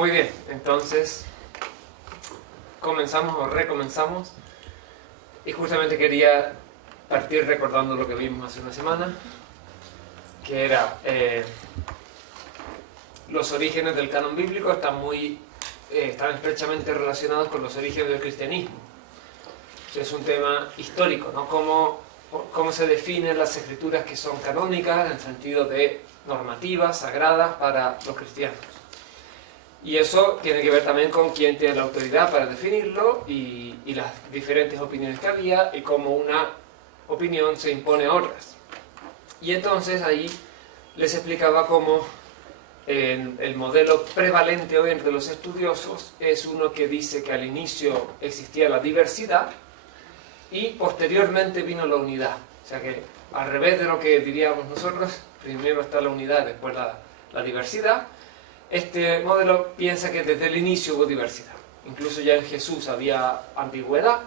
Muy bien, entonces comenzamos o recomenzamos y justamente quería partir recordando lo que vimos hace una semana, que era los orígenes del canon bíblico están estrechamente relacionados con los orígenes del cristianismo. Es un tema histórico, ¿no? Cómo se definen las escrituras que son canónicas en el sentido de normativas, sagradas para los cristianos. Y eso tiene que ver también con quién tiene la autoridad para definirlo y las diferentes opiniones que había y cómo una opinión se impone a otras. Y entonces ahí les explicaba cómo el modelo prevalente hoy entre los estudiosos es uno que dice que al inicio existía la diversidad y posteriormente vino la unidad. O sea que al revés de lo que diríamos nosotros, primero está la unidad, después la diversidad. Este modelo piensa que desde el inicio hubo diversidad. Incluso ya en Jesús había ambigüedad,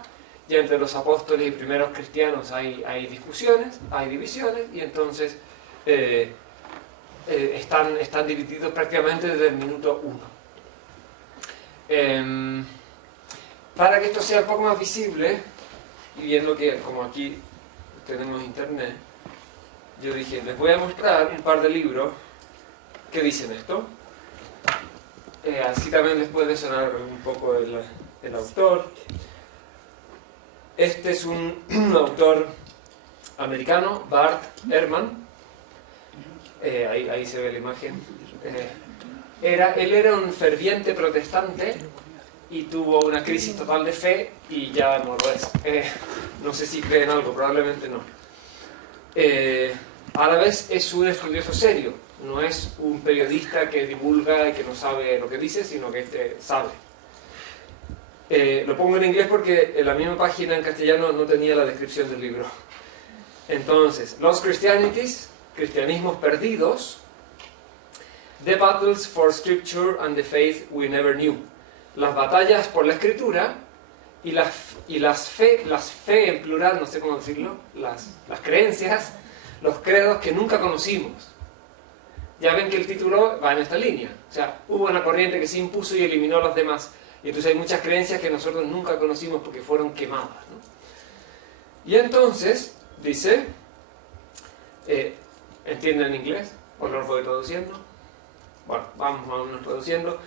ya entre los apóstoles y primeros cristianos hay discusiones, hay divisiones, y entonces están divididos prácticamente desde el minuto 1. Para que esto sea un poco más visible, y viendo que como aquí tenemos internet, yo dije, les voy a mostrar un par de libros que dicen esto. Así también les puede sonar un poco el autor. Este es un autor americano, Bart Ehrman. Ahí se ve la imagen. Él era un ferviente protestante y tuvo una crisis total de fe y ya no lo es. No sé si creen algo, probablemente no. A la vez es un estudioso serio. No es un periodista que divulga y que no sabe lo que dice, sino que sabe. Lo pongo en inglés porque en la misma página en castellano no tenía la descripción del libro. Entonces, Lost Christianities, Cristianismos Perdidos, The Battles for Scripture and the Faith We Never Knew. Las batallas por la escritura y las fe en plural, no sé cómo decirlo, las creencias, los credos que nunca conocimos. Ya ven que el título va en esta línea. O sea, hubo una corriente que se impuso y eliminó a las demás. Y entonces hay muchas creencias que nosotros nunca conocimos porque fueron quemadas, ¿no? Y entonces, dice, ¿entienden en inglés? ¿O no lo voy traduciendo? Bueno, vamos traduciendo.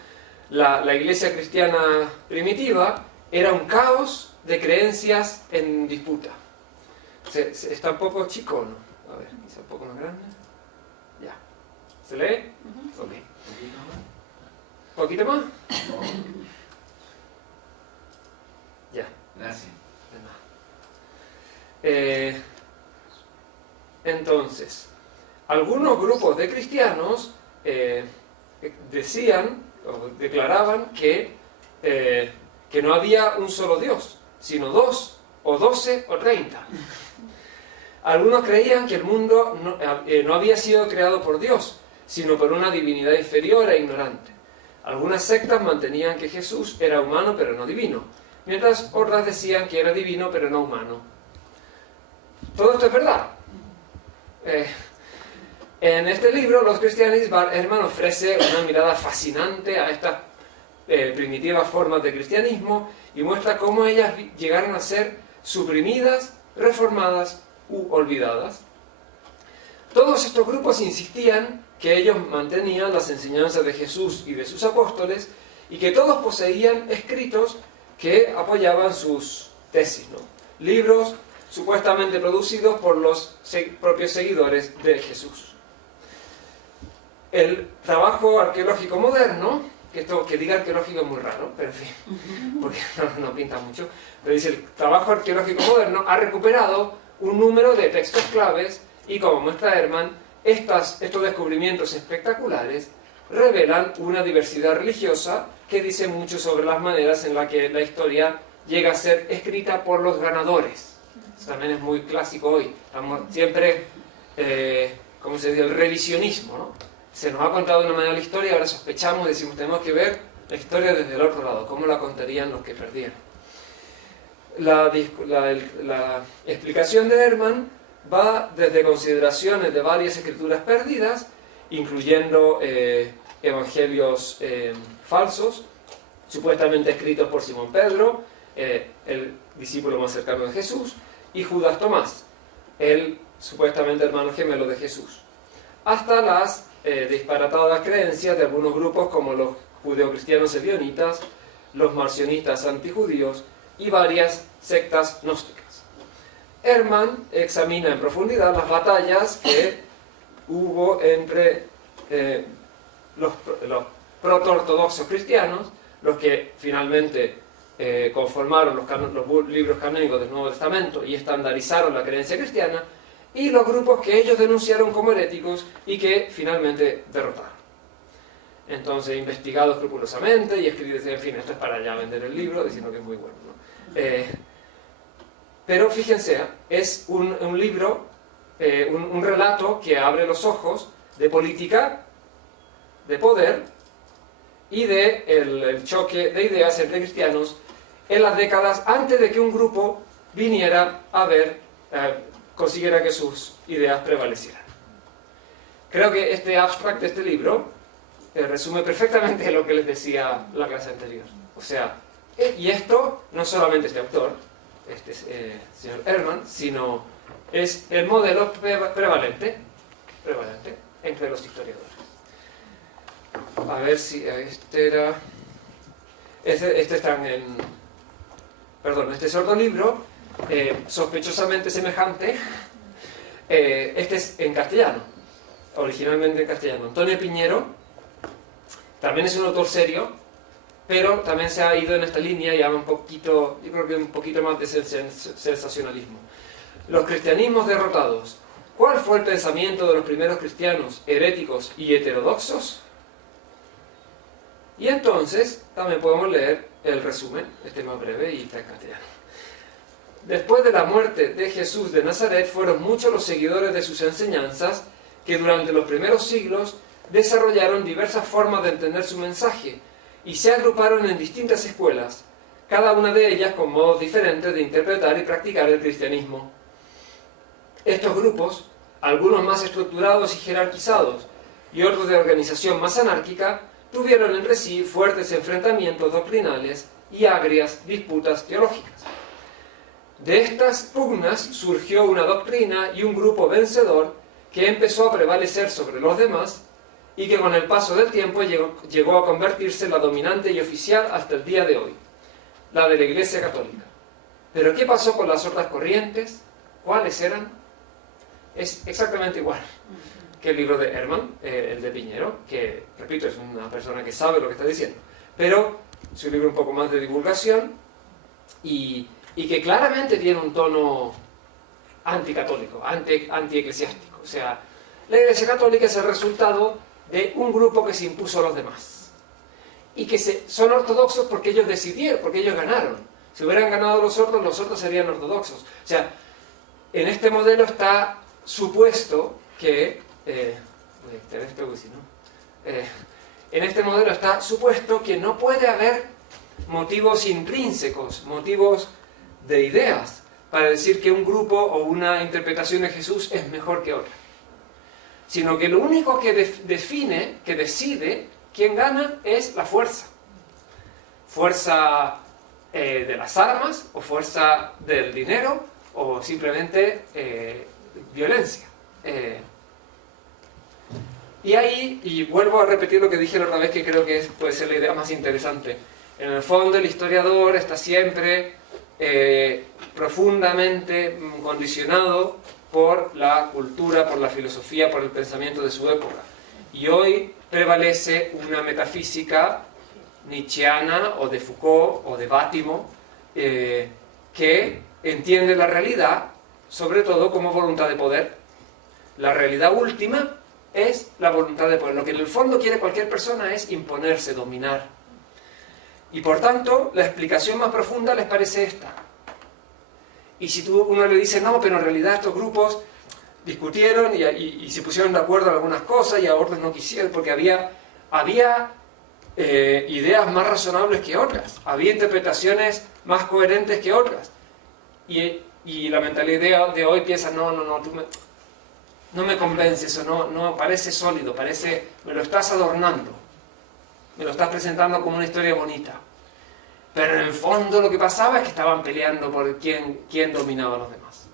La iglesia cristiana primitiva era un caos de creencias en disputa. ¿Está un poco chico o no? A ver, quizá un poco más grande. Ya. ¿Se lee? Ok. ¿Poquito más? Ya. Gracias. Entonces, algunos grupos de cristianos decían o declaraban que no había un solo Dios, sino 2, o 12, o 30. Algunos creían que el mundo no había sido creado por Dios, sino por una divinidad inferior e ignorante. Algunas sectas mantenían que Jesús era humano pero no divino, mientras otras decían que era divino pero no humano. Todo esto es verdad. En este libro, Los Cristianismos, Bart Ehrman ofrece una mirada fascinante a estas primitivas formas de cristianismo y muestra cómo ellas llegaron a ser suprimidas, reformadas u olvidadas. Todos estos grupos insistían que ellos mantenían las enseñanzas de Jesús y de sus apóstoles y que todos poseían escritos que apoyaban sus tesis, ¿no? Libros supuestamente producidos por los propios seguidores de Jesús. El trabajo arqueológico moderno, que diga arqueológico es muy raro, pero en fin, porque no pinta mucho, pero dice el trabajo arqueológico moderno ha recuperado un número de textos claves y, como muestra Ehrman, estos descubrimientos espectaculares revelan una diversidad religiosa que dice mucho sobre las maneras en las que la historia llega a ser escrita por los ganadores. Eso también es muy clásico hoy. Estamos siempre, ¿cómo se dice? El revisionismo, ¿no? Se nos ha contado de una manera la historia, ahora sospechamos y decimos, tenemos que ver la historia desde el otro lado, cómo la contarían los que perdieron. La explicación de Ehrman va desde consideraciones de varias escrituras perdidas, incluyendo evangelios falsos, supuestamente escritos por Simón Pedro, el discípulo más cercano de Jesús, y Judas Tomás, el supuestamente hermano gemelo de Jesús. Hasta las disparatadas creencias de algunos grupos como los judeocristianos ebionitas, los marcionistas antijudíos y varias sectas gnósticas. Ehrman examina en profundidad las batallas que hubo entre los proto-ortodoxos cristianos, los que finalmente conformaron los libros canónicos del Nuevo Testamento y estandarizaron la creencia cristiana, y los grupos que ellos denunciaron como heréticos y que finalmente derrotaron. Entonces, investigado escrupulosamente y escrito, en fin, esto es para ya vender el libro, diciendo que es muy bueno, ¿no? Pero fíjense, es un libro, un relato que abre los ojos de política, de poder y de el choque de ideas entre cristianos en las décadas antes de que un grupo viniera a ver, consiguiera que sus ideas prevalecieran. Creo que este abstract de este libro resume perfectamente lo que les decía la clase anterior. O sea, y esto no solamente este autor, este señor Ehrman, sino es el modelo prevalente entre los historiadores. A ver si este era... Este está perdón, este sordo libro, sospechosamente semejante, este es en castellano, originalmente en castellano. Antonio Piñero también es un autor serio, pero también se ha ido en esta línea y habla un poquito, yo creo que un poquito más de sensacionalismo. Los cristianismos derrotados. ¿Cuál fue el pensamiento de los primeros cristianos heréticos y heterodoxos? Y entonces también podemos leer el resumen, este más breve y está en castellano. Después de la muerte de Jesús de Nazaret, fueron muchos los seguidores de sus enseñanzas que durante los primeros siglos desarrollaron diversas formas de entender su mensaje y se agruparon en distintas escuelas, cada una de ellas con modos diferentes de interpretar y practicar el cristianismo. Estos grupos, algunos más estructurados y jerarquizados y otros de organización más anárquica, tuvieron entre sí fuertes enfrentamientos doctrinales y agrias disputas teológicas. De estas pugnas surgió una doctrina y un grupo vencedor que empezó a prevalecer sobre los demás y que con el paso del tiempo llegó a convertirse en la dominante y oficial hasta el día de hoy, la de la Iglesia Católica. ¿Pero qué pasó con las otras corrientes? ¿Cuáles eran? Es exactamente igual que el libro de Ehrman, el de Piñero, que, repito, es una persona que sabe lo que está diciendo, pero es un libro un poco más de divulgación y que claramente tiene un tono anticatólico, antieclesiástico. O sea, la Iglesia Católica es el resultado de un grupo que se impuso a los demás y que son ortodoxos porque ellos decidieron, porque ellos ganaron. Si hubieran ganado los otros serían ortodoxos. O sea, en este modelo está supuesto que en este modelo está supuesto que no puede haber motivos intrínsecos, motivos de ideas, para decir que un grupo o una interpretación de Jesús es mejor que otra. Sino que lo único que define, que decide quién gana es la fuerza. Fuerza de las armas, o fuerza del dinero, o simplemente violencia. Y ahí, y vuelvo a repetir lo que dije la otra vez, que creo que puede ser la idea más interesante. En el fondo el historiador está siempre profundamente condicionado por la cultura, por la filosofía, por el pensamiento de su época. Y hoy prevalece una metafísica nietzscheana, o de Foucault, o de Bátimo, que entiende la realidad, sobre todo como voluntad de poder. La realidad última es la voluntad de poder. Lo que en el fondo quiere cualquier persona es imponerse, dominar. Y por tanto, la explicación más profunda les parece esta. Y si uno le dice, no, pero en realidad estos grupos discutieron y se pusieron de acuerdo en algunas cosas y a otros no quisieron, porque había ideas más razonables que otras, había interpretaciones más coherentes que otras. Y la mentalidad de hoy piensa, no, no me convences, o no parece sólido, me lo estás adornando. me lo estás presentando como una historia bonita. Pero en el fondo lo que pasaba es que estaban peleando por quién dominaba a los demás.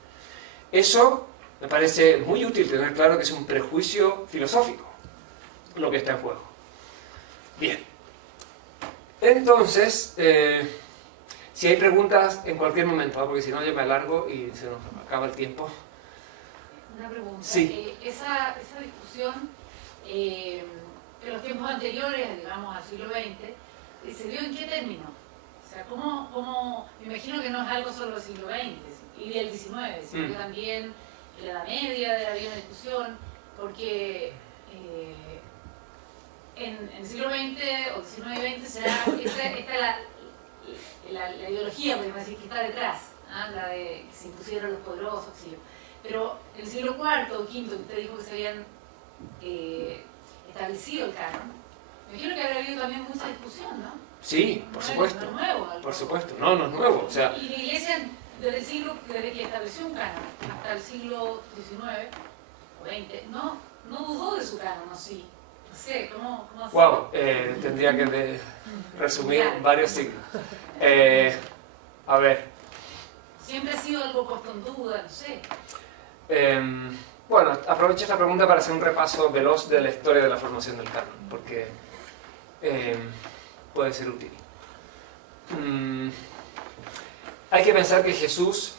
Eso me parece muy útil tener claro que es un prejuicio filosófico lo que está en juego. Bien. Entonces, si hay preguntas en cualquier momento, porque si no yo me alargo y se nos acaba el tiempo. Una pregunta. Sí. Esa discusión en los tiempos anteriores, digamos al siglo XX, ¿se dio en qué término? O sea, ¿cómo me imagino que no es algo solo del siglo XX y del XIX, sino que también en la Edad Media había una discusión, porque en el siglo XX o XIX y XX será esta la ideología, podemos decir, que está detrás, ¿eh? La de que se impusieron los poderosos, sí. Pero en el siglo IV o V, que usted dijo que se habían establecido el canon, me imagino que habrá habido también mucha discusión, ¿no? Sí, por supuesto. No es nuevo, por supuesto, no es nuevo. O sea, y la Iglesia, desde que estableció un canon hasta el siglo XIX o XX, no dudó de su canon, ¿no? Sí. No sé, ¿cómo hacer? Wow, tendría que resumir varios siglos. A ver. Siempre ha sido algo puesto en duda, no sé. Bueno, aprovecho esta pregunta para hacer un repaso veloz de la historia de la formación del canon, porque puede ser útil. Hay que pensar que Jesús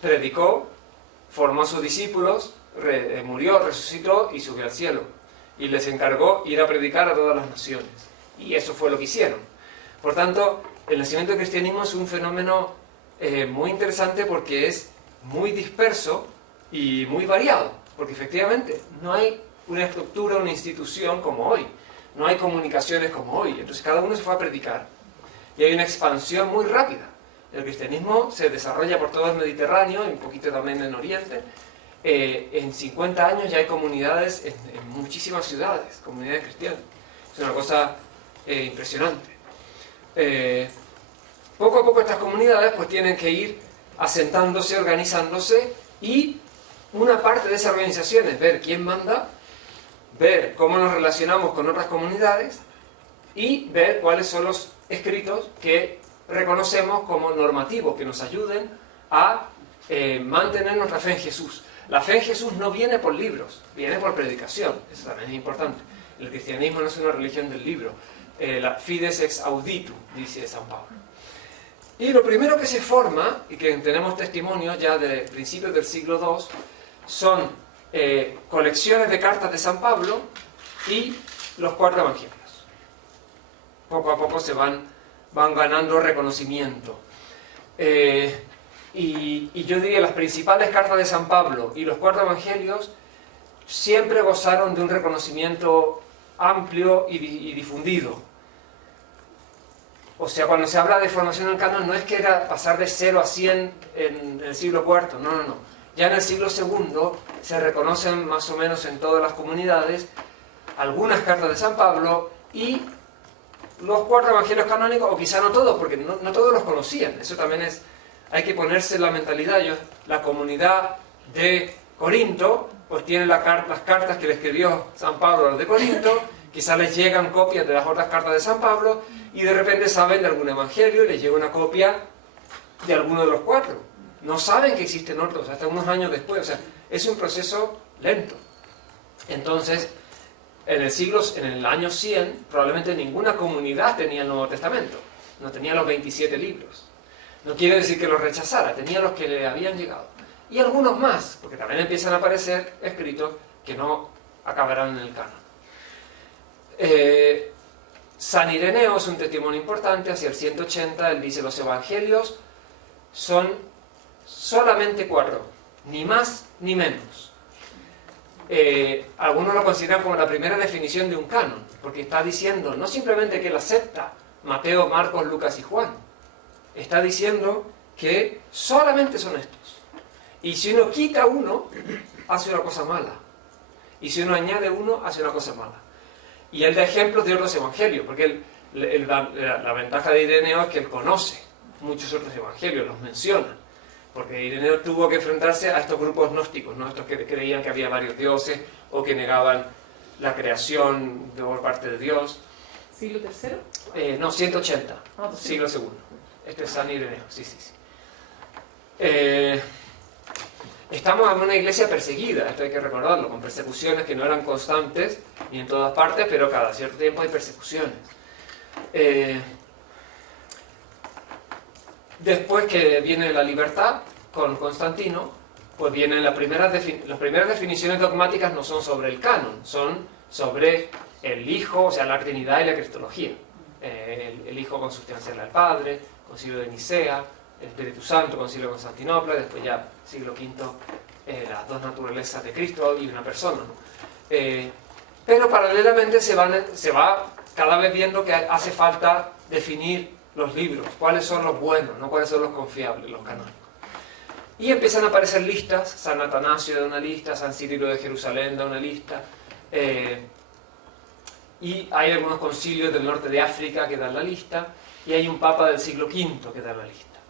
predicó, formó a sus discípulos, murió, resucitó y subió al cielo. Y les encargó ir a predicar a todas las naciones. Y eso fue lo que hicieron. Por tanto, el nacimiento del cristianismo es un fenómeno muy interesante porque es muy disperso y muy variado. Porque efectivamente no hay una estructura, una institución como hoy. No hay comunicaciones como hoy. Entonces cada uno se fue a predicar. Y hay una expansión muy rápida. El cristianismo se desarrolla por todo el Mediterráneo, y un poquito también en Oriente. En 50 años ya hay comunidades en muchísimas ciudades, comunidades cristianas. Es una cosa impresionante. Poco a poco estas comunidades pues tienen que ir asentándose, organizándose, y una parte de esa organización es ver quién manda, ver cómo nos relacionamos con otras comunidades y ver cuáles son los escritos que reconocemos como normativos, que nos ayuden a mantener nuestra fe en Jesús. La fe en Jesús no viene por libros, viene por predicación. Eso también es importante. El cristianismo no es una religión del libro. La fides ex auditu, dice San Pablo. Y lo primero que se forma, y que tenemos testimonios ya de principios del siglo II, son colecciones de cartas de San Pablo y los 4 evangelios. Poco a poco se van ganando reconocimiento. Y yo diría, las principales cartas de San Pablo y los 4 evangelios siempre gozaron de un reconocimiento amplio y difundido. O sea, cuando se habla de formación del canon, no es que era pasar de 0 a 100 en el siglo IV, no. Ya en el siglo II se reconocen más o menos en todas las comunidades algunas cartas de San Pablo y los 4 evangelios canónicos, o quizá no todos, porque no todos los conocían. Eso también es... Hay que ponerse en la mentalidad. La comunidad de Corinto, pues tiene las cartas que le escribió San Pablo a los de Corinto, quizás les llegan copias de las otras cartas de San Pablo, y de repente saben de algún evangelio y les llega una copia de alguno de los 4. No saben que existen otros, hasta unos años después. O sea, es un proceso lento. Entonces, en el año 100, probablemente ninguna comunidad tenía el Nuevo Testamento. No tenía los 27 libros. No quiere decir que los rechazara, tenía los que le habían llegado. Y algunos más, porque también empiezan a aparecer escritos que no acabarán en el canon. San Ireneo es un testimonio importante. Hacia el 180 él dice: los evangelios son solamente 4, ni más ni menos. Algunos lo consideran como la primera definición de un canon, porque está diciendo no simplemente que él acepta Mateo, Marcos, Lucas y Juan, está diciendo que solamente son estos. Y si uno quita uno, hace una cosa mala. Y si uno añade uno, hace una cosa mala. Y él da ejemplos de otros evangelios, porque la ventaja de Ireneo es que él conoce muchos otros evangelios, los menciona. Porque Ireneo tuvo que enfrentarse a estos grupos gnósticos, ¿no? Estos que creían que había varios dioses o que negaban la creación por parte de Dios. ¿Siglo III? No, 180, Ah, pues sí. siglo II. Este es San Ireneo, sí. Estamos en una iglesia perseguida, esto hay que recordarlo, con persecuciones que no eran constantes ni en todas partes, pero cada cierto tiempo hay persecuciones. Después que viene la libertad con Constantino, pues vienen las primeras definiciones dogmáticas, no son sobre el canon, son sobre el Hijo, o sea, la Trinidad y la Cristología. El Hijo consustancial al Padre, Concilio de Nicea, el Espíritu Santo, Concilio de Constantinopla, después ya siglo V, las dos naturalezas de Cristo y una persona, ¿no? Pero paralelamente se va cada vez viendo que hace falta definir los libros, cuáles son los buenos, no cuáles son los confiables, los canónicos. Y empiezan a aparecer listas, San Atanasio da una lista, San Cirilo de Jerusalén da una lista, y hay algunos concilios del norte de África que dan la lista, y hay un papa del siglo V que da la lista.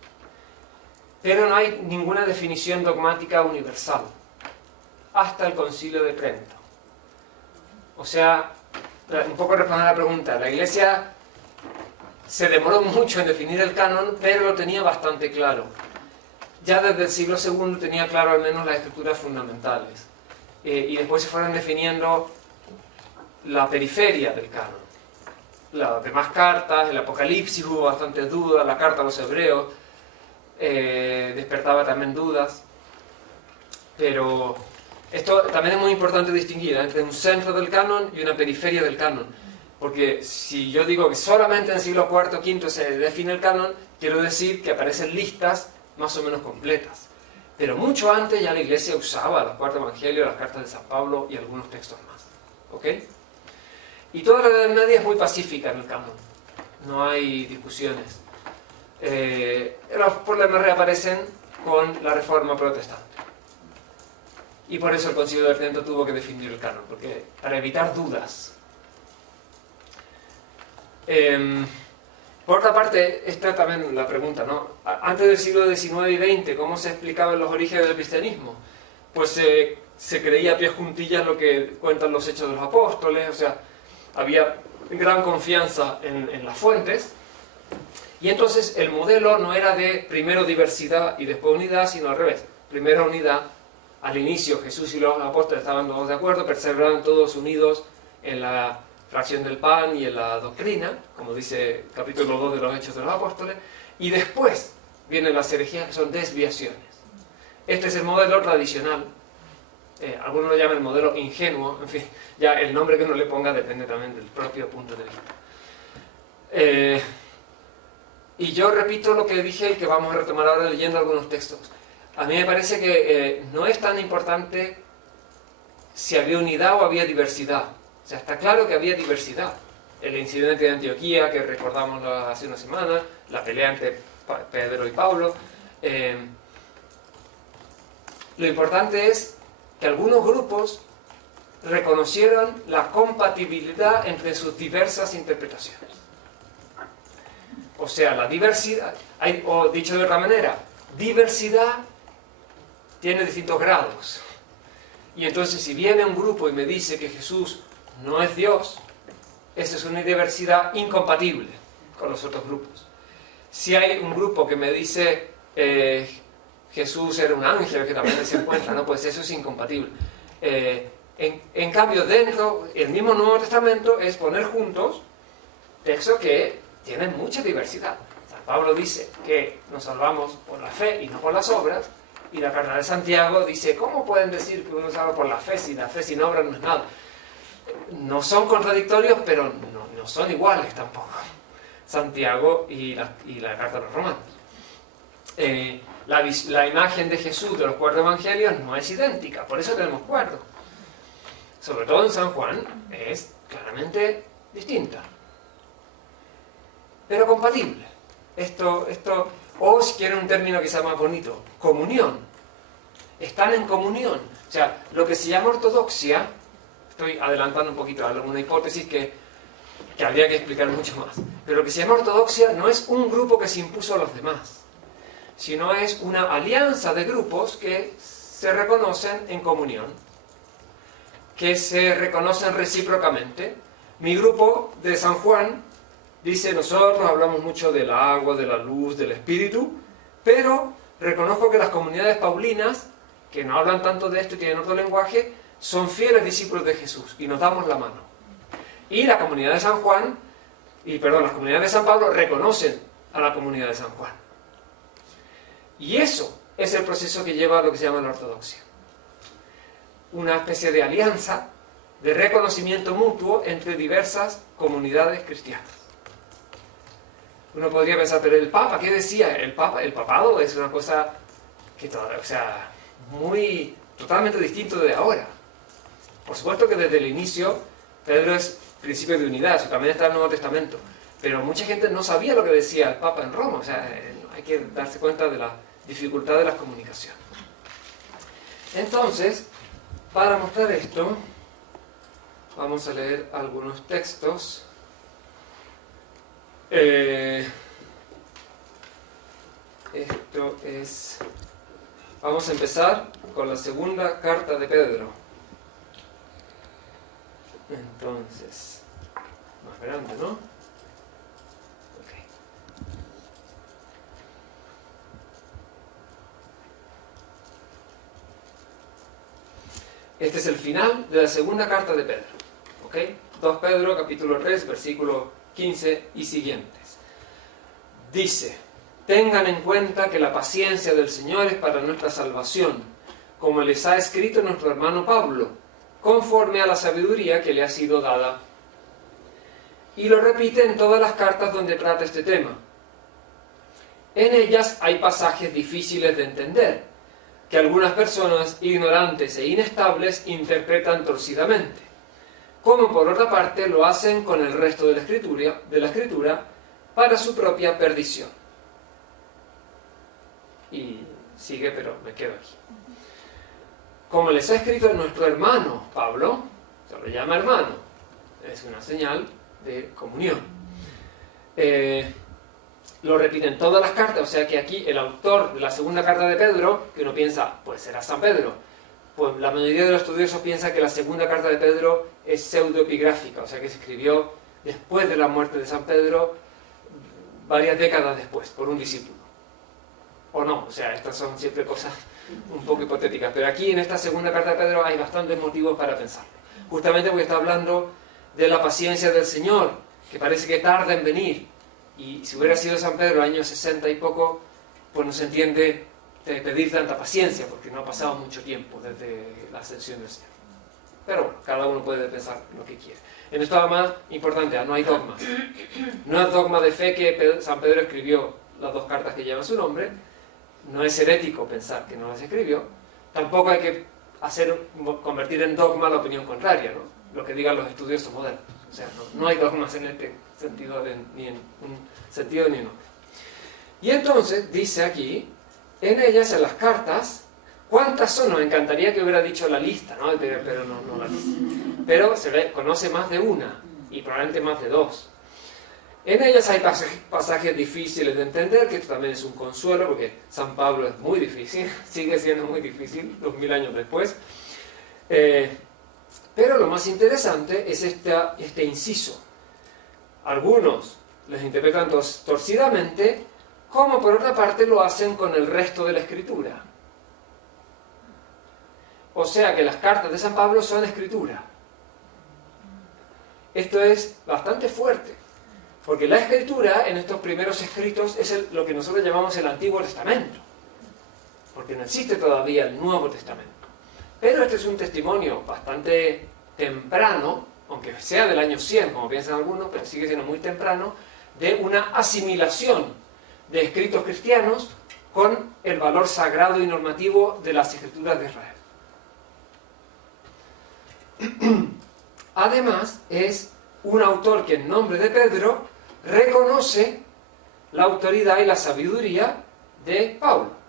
Pero no hay ninguna definición dogmática universal, hasta el concilio de Trento. O sea, un poco respondiendo a la pregunta, la Iglesia se demoró mucho en definir el canon, pero lo tenía bastante claro. Ya desde el siglo II tenía claro al menos las escrituras fundamentales. Y después se fueron definiendo la periferia del canon. Las demás cartas, el Apocalipsis hubo bastantes dudas, la carta a los hebreos despertaba también dudas. Pero esto también es muy importante distinguir entre un centro del canon y una periferia del canon. Porque si yo digo que solamente en el siglo IV o V se define el canon, quiero decir que aparecen listas más o menos completas. Pero mucho antes ya la Iglesia usaba los cuatro evangelios, las cartas de San Pablo y algunos textos más. ¿Ok? Y toda la Edad Media es muy pacífica en el canon. No hay discusiones. Los problemas reaparecen con la Reforma Protestante. Y por eso el Concilio de Trento tuvo que definir el canon, porque para evitar dudas. Por otra parte, esta también la pregunta, ¿no? Antes del siglo XIX y XX, ¿cómo se explicaban los orígenes del cristianismo? Pues se creía a pie juntillas lo que cuentan los Hechos de los Apóstoles, o sea, había gran confianza en las fuentes, y entonces el modelo no era de primero diversidad y después unidad, sino al revés. Primero unidad, al inicio Jesús y los apóstoles estaban todos de acuerdo, perseveraban todos unidos en la fracción del pan y en la doctrina, como dice el capítulo 2 de los Hechos de los Apóstoles, y después vienen las herejías que son desviaciones. Este es el modelo tradicional, algunos lo llaman el modelo ingenuo, en fin, ya el nombre que uno le ponga depende también del propio punto de vista. Y yo repito lo que dije y que vamos a retomar ahora leyendo algunos textos. A mí me parece que no es tan importante si había unidad o había diversidad. O sea, está claro que había diversidad. El incidente de Antioquía, que recordamos hace una semana, la pelea entre Pedro y Pablo. Lo importante es que algunos grupos reconocieron la compatibilidad entre sus diversas interpretaciones. O sea, la diversidad, o dicho de otra manera, diversidad tiene distintos grados. Y entonces si viene un grupo y me dice que Jesús no es Dios, esa es una diversidad incompatible con los otros grupos. Si hay un grupo que me dice Jesús era un ángel que también se encuentra, ¿no? Pues eso es incompatible. En cambio, dentro del mismo Nuevo Testamento es poner juntos textos que tienen mucha diversidad. San Pablo dice que nos salvamos por la fe y no por las obras, y la carta de Santiago dice, ¿cómo pueden decir que uno salva por la fe si la fe sin obras no es nada? No son contradictorios, pero no son iguales tampoco. Santiago y la carta de los Romanos. La imagen de Jesús de los cuatro evangelios no es idéntica, por eso tenemos cuatro. Sobre todo en San Juan es claramente distinta, pero compatible. O si quieren un término que sea más bonito, comunión. Están en comunión. O sea, lo que se llama ortodoxia, estoy adelantando un poquito a alguna hipótesis que habría que explicar mucho más, pero lo que se llama ortodoxia no es un grupo que se impuso a los demás, sino es una alianza de grupos que se reconocen en comunión, que se reconocen recíprocamente, Mi grupo de San Juan dice, nosotros hablamos mucho del agua, de la luz, del espíritu, pero reconozco que las comunidades paulinas, que no hablan tanto de esto y tienen otro lenguaje, son fieles discípulos de Jesús y nos damos la mano. Y la comunidad de San Juan, las comunidades de San Pablo reconocen a la comunidad de San Juan. Y eso es el proceso que lleva a lo que se llama la ortodoxia. Una especie de alianza, de reconocimiento mutuo entre diversas comunidades cristianas. Uno podría pensar, pero el Papa, ¿qué decía? El papado es una cosa que totalmente distinto de ahora. Por supuesto que desde el inicio Pedro es principio de unidad, eso también está en el Nuevo Testamento, pero mucha gente no sabía lo que decía el Papa en Roma, hay que darse cuenta de la dificultad de las comunicaciones. Entonces, para mostrar esto, vamos a leer algunos textos. Vamos a empezar con la segunda carta de Pedro. Entonces, más grande, ¿no? Ok. Este es el final de la segunda carta de Pedro. ¿Ok? 2 Pedro, capítulo 3, versículo 15 y siguientes. Dice, tengan en cuenta que la paciencia del Señor es para nuestra salvación, como les ha escrito nuestro hermano Pablo, conforme a la sabiduría que le ha sido dada. Y lo repite en todas las cartas donde trata este tema. En ellas hay pasajes difíciles de entender, que algunas personas ignorantes e inestables interpretan torcidamente, como por otra parte lo hacen con el resto de la Escritura para su propia perdición. Y sigue, pero me quedo aquí. Como les ha escrito nuestro hermano Pablo, se lo llama hermano, es una señal de comunión. Lo repiten todas las cartas, o sea que aquí el autor de la segunda carta de Pedro, que uno piensa, pues será San Pedro, pues la mayoría de los estudiosos piensa que la segunda carta de Pedro es pseudoepigráfica, o sea que se escribió después de la muerte de San Pedro, varias décadas después, por un discípulo. O no, o sea, estas son siempre cosas un poco hipotéticas, pero aquí en esta segunda carta de Pedro hay bastantes motivos para pensarlo. Justamente porque está hablando de la paciencia del Señor, que parece que tarda en venir, y si hubiera sido San Pedro años 60 y poco, pues no se entiende de pedir tanta paciencia, porque no ha pasado mucho tiempo desde la ascensión del Señor. Pero bueno, cada uno puede pensar lo que quiere. En esto además, importante, no hay dogmas. No es dogma de fe que San Pedro escribió las 2 cartas que llevan su nombre. No es herético pensar que no las escribió. Tampoco hay que convertir en dogma la opinión contraria, ¿no? Lo que digan los estudiosos modernos. O sea, no hay dogmas en este sentido, ni en un sentido ni en otro. Y entonces, dice aquí, en ellas, en las cartas, ¿cuántas son? Nos encantaría que hubiera dicho la lista, ¿no? Pero no la lista. Pero conoce más de una, y probablemente más de 2. En ellas hay pasajes difíciles de entender, que esto también es un consuelo, porque San Pablo es muy difícil, sigue siendo muy difícil, 2000 años después. Pero lo más interesante es este inciso. Algunos les interpretan torcidamente, como por otra parte lo hacen con el resto de la Escritura. O sea que las cartas de San Pablo son Escritura. Esto es bastante fuerte, porque la Escritura en estos primeros escritos es lo que nosotros llamamos el Antiguo Testamento, porque no existe todavía el Nuevo Testamento. Pero este es un testimonio bastante temprano, aunque sea del año 100, como piensan algunos, pero sigue siendo muy temprano, de una asimilación de escritos cristianos con el valor sagrado y normativo de las Escrituras de Israel. Además, es un autor que en nombre de Pedro reconoce la autoridad y la sabiduría de Pablo.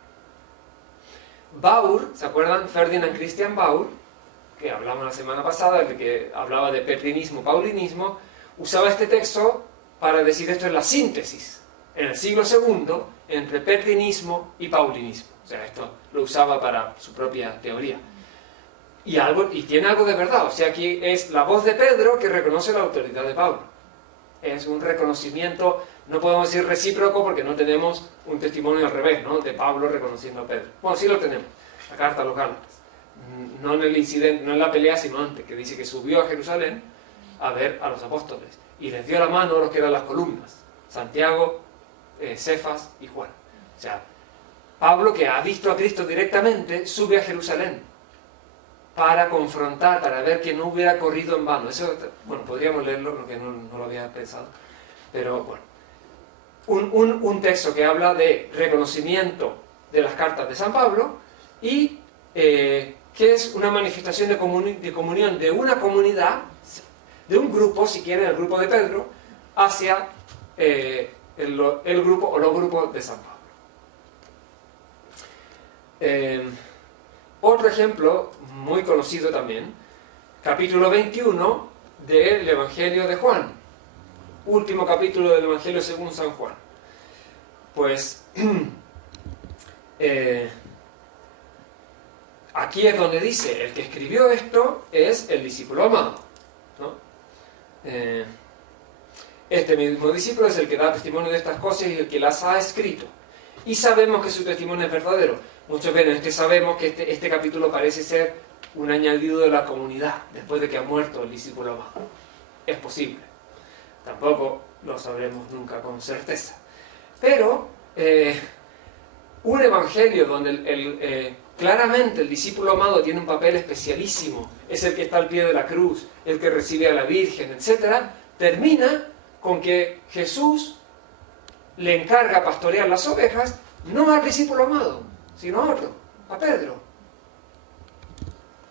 Baur, ¿se acuerdan? Ferdinand Christian Baur, que hablamos la semana pasada, de que hablaba de petrinismo, paulinismo, usaba este texto para decir esto es la síntesis, en el siglo II, entre petrinismo y paulinismo. O sea, esto lo usaba para su propia teoría. y tiene algo de verdad. O sea, aquí es la voz de Pedro que reconoce la autoridad de Pablo. Es un reconocimiento, no podemos decir recíproco porque no tenemos un testimonio al revés, ¿no? De Pablo reconociendo a Pedro. Bueno, sí lo tenemos, la carta a los Gálatas. No en el incidente, no en la pelea, sino antes, que dice que subió a Jerusalén a ver a los apóstoles y les dio la mano a los que eran las columnas, Santiago, Cefas y Juan. O sea, Pablo, que ha visto a Cristo directamente, sube a Jerusalén para confrontar, para ver que no hubiera corrido en vano. Eso, bueno, podríamos leerlo, porque no lo había pensado, pero bueno. Un texto que habla de reconocimiento de las cartas de San Pablo y que es una manifestación de comunión de una comunidad, de un grupo, si quieren, el grupo de Pedro, hacia el grupo o los grupos de San Pablo. Otro ejemplo muy conocido también, capítulo 21 del Evangelio de Juan, último capítulo del Evangelio según San Juan. Pues aquí es donde dice, el que escribió esto es el discípulo amado, ¿no? Este mismo discípulo es el que da testimonio de estas cosas y el que las ha escrito. Y sabemos que su testimonio es verdadero. Muchos ven, sabemos que este capítulo parece ser un añadido de la comunidad, después de que ha muerto el discípulo amado. Es posible. Tampoco lo sabremos nunca con certeza. Pero un evangelio donde claramente el discípulo amado tiene un papel especialísimo, es el que está al pie de la cruz, el que recibe a la Virgen, etc., termina con que Jesús le encarga pastorear las ovejas, no al discípulo amado, sino a otro, a Pedro.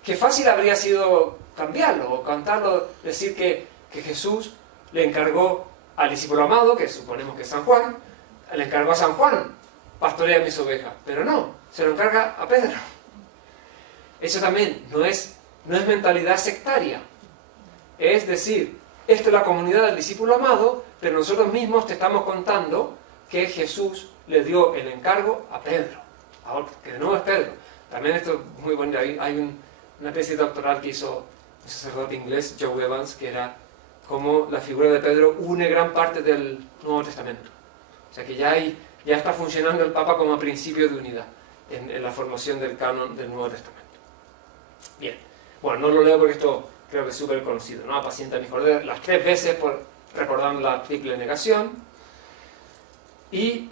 Qué fácil habría sido cambiarlo o cantarlo, decir que Jesús le encargó al discípulo amado, que suponemos que es San Juan, le encargó a San Juan, pastorea mis ovejas, pero no, se lo encarga a Pedro. Eso también no es mentalidad sectaria, es decir, esta es la comunidad del discípulo amado, pero nosotros mismos te estamos contando que Jesús le dio el encargo a Pedro, que de nuevo es Pedro. También esto es muy bonito, hay una tesis doctoral que hizo un sacerdote inglés, Joe Evans, que era cómo la figura de Pedro une gran parte del Nuevo Testamento. O sea que ya está funcionando el Papa como principio de unidad en la formación del canon del Nuevo Testamento. Bien, bueno, no lo leo porque esto creo que es súper conocido, ¿no? Apacienta mi cordero, las 3 veces recordando la triple negación. Y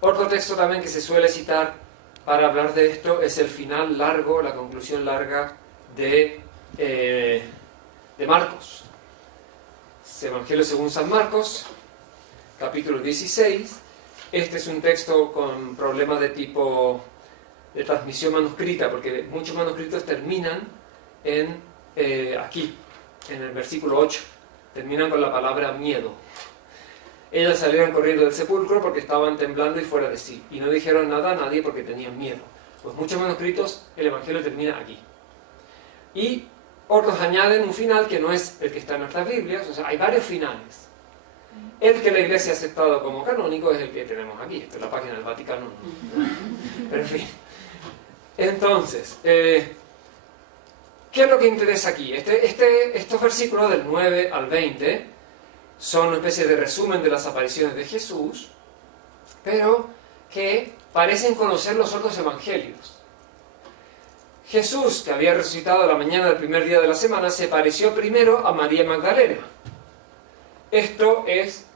otro texto también que se suele citar para hablar de esto es el final largo, la conclusión larga de Marcos. Evangelio según San Marcos, capítulo 16. Este es un texto con problemas de tipo de transmisión manuscrita, porque muchos manuscritos terminan aquí, en el versículo 8, terminan con la palabra miedo. Ellos salieron corriendo del sepulcro porque estaban temblando y fuera de sí, y no dijeron nada a nadie porque tenían miedo. Pues muchos manuscritos, el Evangelio termina aquí. Y otros añaden un final que no es el que está en nuestras Biblias, o sea, hay varios finales. El que la Iglesia ha aceptado como canónico es el que tenemos aquí, esta es la página del Vaticano. Pero en fin. Entonces, ¿qué es lo que interesa aquí? Estos versículos del 9 al 20 son una especie de resumen de las apariciones de Jesús, pero que parecen conocer los otros evangelios. Jesús, que había resucitado a la mañana del primer día de la semana, se pareció primero a María Magdalena. Esto es,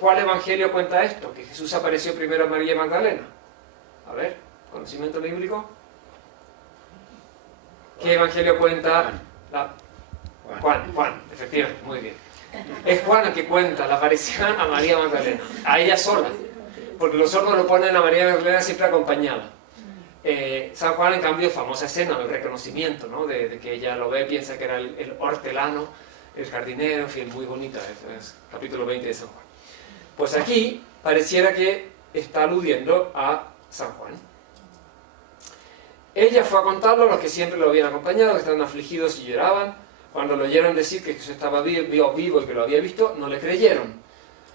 ¿cuál evangelio cuenta esto? Que Jesús apareció primero a María Magdalena. A ver, conocimiento bíblico. ¿Qué evangelio cuenta? Juan, efectivamente, muy bien. Es Juan el que cuenta la aparición a María Magdalena, a ella sola, porque los otros lo ponen a María Magdalena siempre acompañada. San Juan, en cambio, famosa escena, el reconocimiento, ¿no? de que ella lo ve, piensa que era el hortelano, el jardinero, en fin, muy bonita, es capítulo 20 de San Juan. Pues aquí pareciera que está aludiendo a San Juan. Ella fue a contarlo a los que siempre lo habían acompañado, que estaban afligidos y lloraban. Cuando lo oyeron decir que Jesús estaba vivo y que lo había visto, no le creyeron.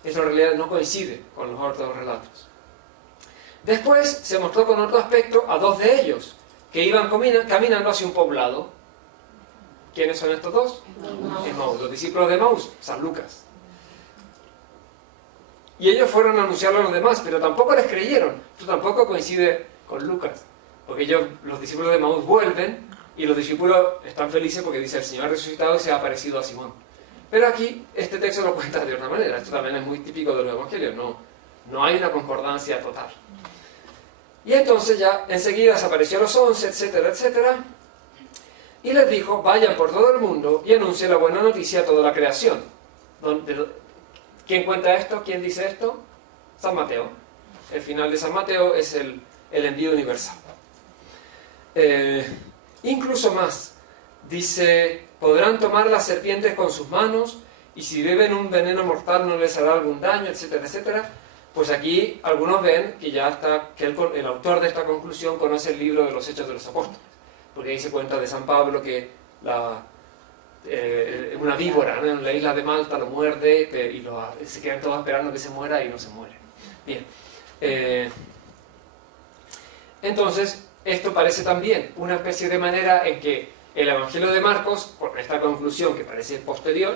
Eso en realidad no coincide con los otros relatos. Después se mostró con otro aspecto a 2 de ellos, que iban caminando hacia un poblado. ¿Quiénes son estos dos? Emaús, los discípulos de Emaús, San Lucas. Y ellos fueron a anunciarlo a los demás, pero tampoco les creyeron. Esto tampoco coincide con Lucas, porque los discípulos de Emaús vuelven y los discípulos están felices porque dice: el Señor ha resucitado y se ha aparecido a Simón. Pero aquí este texto lo cuenta de otra manera. Esto también es muy típico de los evangelios, no hay una concordancia total. Y entonces ya enseguida se apareció a los 11, etcétera, etcétera, y les dijo: vayan por todo el mundo y anuncien la buena noticia a toda la creación. ¿Quién cuenta esto? ¿Quién dice esto? San Mateo. El final de San Mateo es el envío universal. Incluso más, dice: podrán tomar las serpientes con sus manos, y si beben un veneno mortal no les hará algún daño, etcétera, etcétera. Pues aquí algunos ven que ya está, que el autor de esta conclusión conoce el libro de los Hechos de los Apóstoles, porque ahí se cuenta de San Pablo que una víbora, ¿no?, en la isla de Malta lo muerde y se quedan todos esperando que se muera y no se muere. Bien. Entonces, esto parece también una especie de manera en que el Evangelio de Marcos, por esta conclusión que parece posterior,